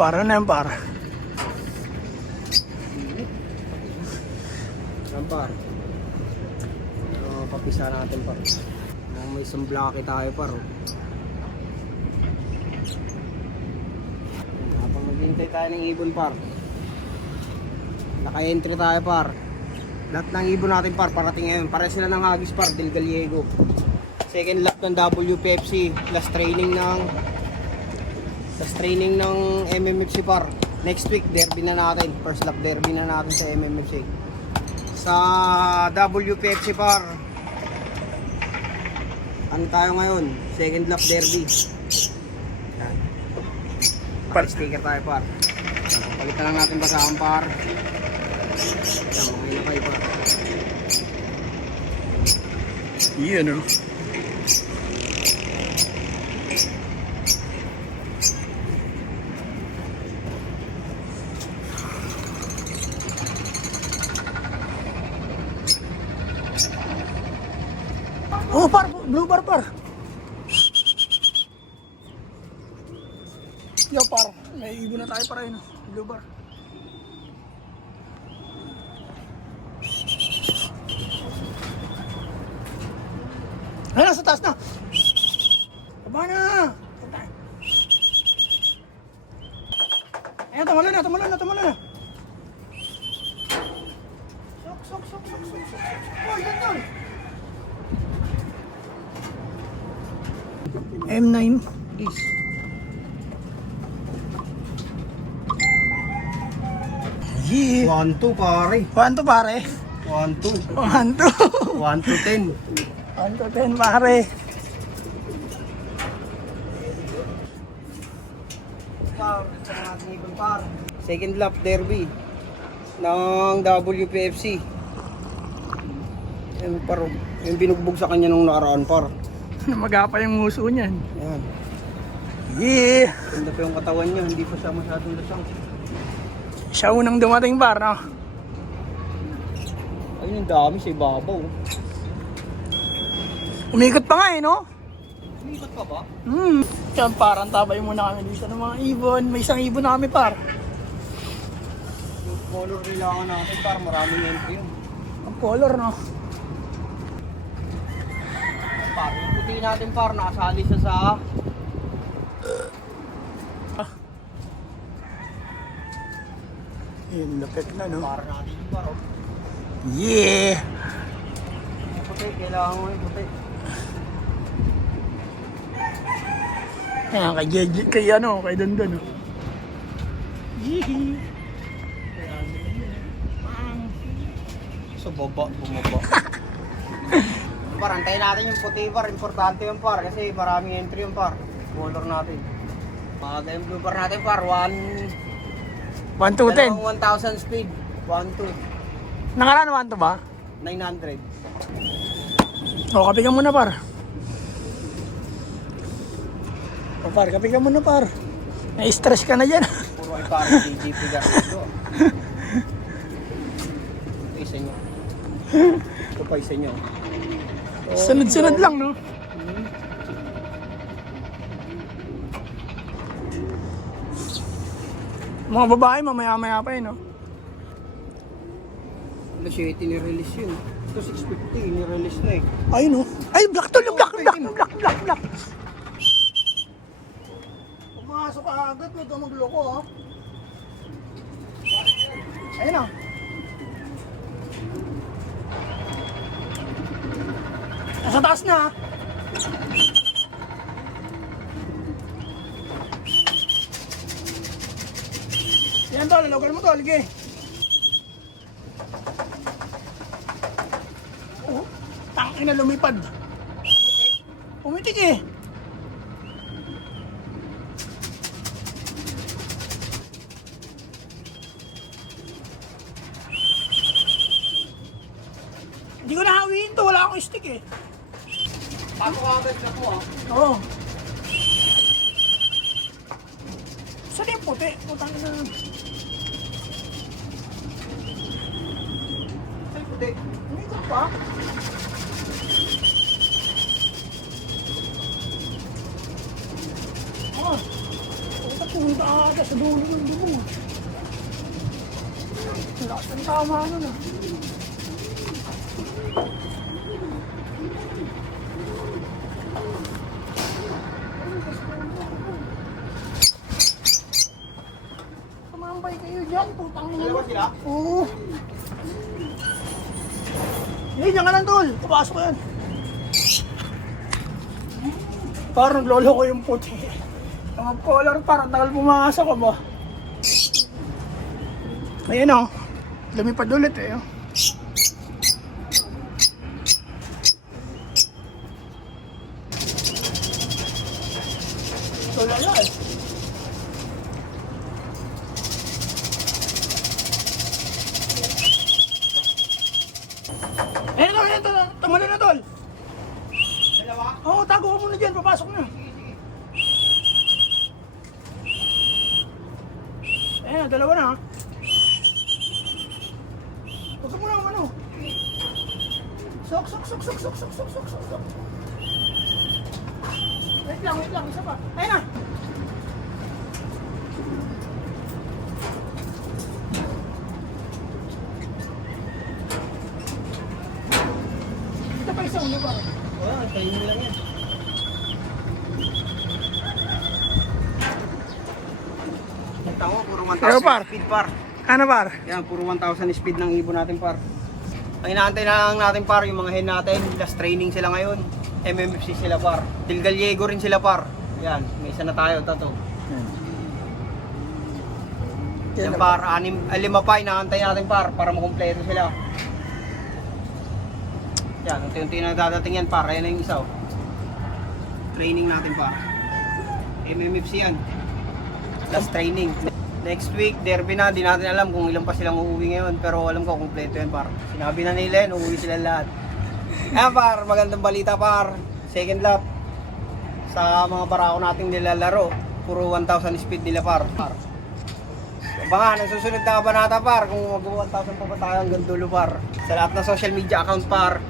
Para na yan, para. Yan par. Papisa natin par. May isang blocky tayo par. Habang maghintay tayo ng ibon par. Naka-entry tayo par. Lahat ng ibon natin par parating ngayon. Para sila ng Hagis par, Del Gallego. Second lap ng WPFC. Last training ng MMFC par. Next week derby na natin. First lap derby na natin sa MMFC. Sa WPFC par. Ano tayo ngayon? Second lap derby. Yan. Sticker tayo par. Palitan lang natin basahan par. Yan, mga ilakay par. Yun, oh. Oh, par, blue bar, par. Yo, par, may ibon na tayo para yun, blue bar. Ay, nasa taas na. Taba na. Ayan, tumulan na. Sok. Oh, yan doon. M9 is yeah. 1-2 pare. 1 to pare. 1-2. 1 to 1 to 10. 1 to 10 pare. Second lap derby ng WPFC. Yung par, yung binugbog sa kanya nung nakaraan par. Magapa yung muso niyan. Yan. Yeah. Ganda pa yung katawan niya, hindi pa siya masyadong lasang. Siya unang dumating par, no? Ayun yung dami sa ibabaw. Umikot pa nga eh, no? Umiikot pa ba? Yan, parang tabay muna kami dito ng mga ibon. May isang ibon na kami par. Yung color kailangan natin par, maraming entry yun. Ang color, no? Par, yung puti natin par, nakasali siya sa Yun, lapit na, no? par natin yung par. Yeah! Yung puti, kailangan mo yung puti. Ayan, kay Dondon, no? Yee! Sa baba, bumaba. Par, antayin natin yung puti par, importante yung par kasi maraming entry yung par. Color natin. Mga yung blue par natin par, 1 to 10. 1,000 speed. 1 to Nakaraan 1 to ba? 900. O, kape ka muna par. O par, kape ka muna par. Na-stress ka na dyan. Puro ay parang DGP garito. Isa nyo. Ito pa isa nyo. Sunod-sunod lang, no? Mga babae, mamaya-maya pa no? Alas 7 ni-release yun. Ito 650, ni-release na eh. Ayun, no? Ay, black to, black. Pumasok ka agad, huwag ka magloko, ha? Ayun, no? Nasa taas na, ha? Yan to, lalogan mo to, lige. Oh, tangin na lumipad. Pumitik eh. Hindi ko nahawiin to, wala akong stick eh. Pasok agad na po ah. Oo. Saan yung puti? Putang ina. Ay, puti. Umikot pa? Oh. Puta, ata sa dulo ng dumo. Lakas ng tama nun ah. Tumambay kayo dyan, putang ina. Dalawa sila? Oo. Hindi, dyan ka lang tol. Papasok yan. Parang naglolo ko yung puti. Ang color parang tagal pumasok ko ba? Ayan o. Lumipad ulit eh. Oh. Tulala eh. Ayan o, tamala na tol. Dalawa? Oo, tago ko muna dyan, papasok na. Ayan, dalawa na ha. Huwag ka muna ang ano. Sok. Wait lang, isa pa. Ayan na. Ito pa isang ulo ba? Wala, timing lang yan. Tama, puro 1,000 Pero, par. speed par. Ano par? Yan, puro 1,000 speed ng ibon natin par. Ang inaantay na lang natin par, yung mga hen natin, last training sila ngayon. MMFC sila par. Til Gallego rin sila par. Yan, may isa na tayo, tato. Yan par, lima pa inaantay natin par, para makumpleto sila. Yan, unti-unti na dadating yan par, ayan na yung isa. Training natin par. MMFC yan. Last training. Next week, derby na. Di natin alam kung ilan pa silang uuwi ngayon. Pero alam ko, kumpleto yan par. Sinabi na nila yan, uuwi sila lahat. Ayan par, magandang balita par. Second lap. Sa mga barako nating nilalaro. Puro 1,000 speed nila par. Abangan, ang susunod na kabanata par. Kung mag-1,000 pa ba tayo hanggang dulo par. Sa lahat ng social media account par.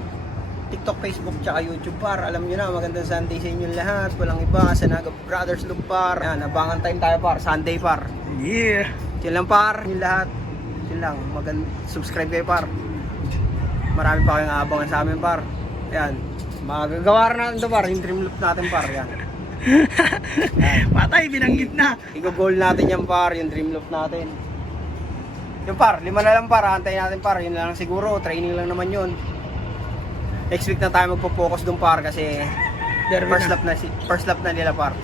TikTok, Facebook, tsaka YouTube par. Alam nyo na, magandang Sunday sa inyong lahat. Walang iba, sa Naga Brothers Loop par. Ayan, abangan time tayo par. Sunday par. Yeah. Yun lang par, yung lahat. Yun lang, subscribe kayo par. Marami pa kayong aabangan sa amin par. Ayan, magagawa rin natin ito par, yung dream loop natin par. Ayan. Patay, binanggit na. I-goal natin yan par, yung dream loop natin. Yung par, 5 na lang par, antayin natin par. Yun lang siguro, training lang naman yun. Next week na tayo magpo-focus dun par kasi first lap na nila par.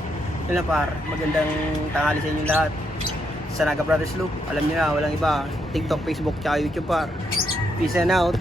Yun lang par, magandang tanghali sa inyo lahat. Sa Naga Brothers Loop, alam niyo na, walang iba. TikTok, Facebook, tsaka YouTube par. Peace and out.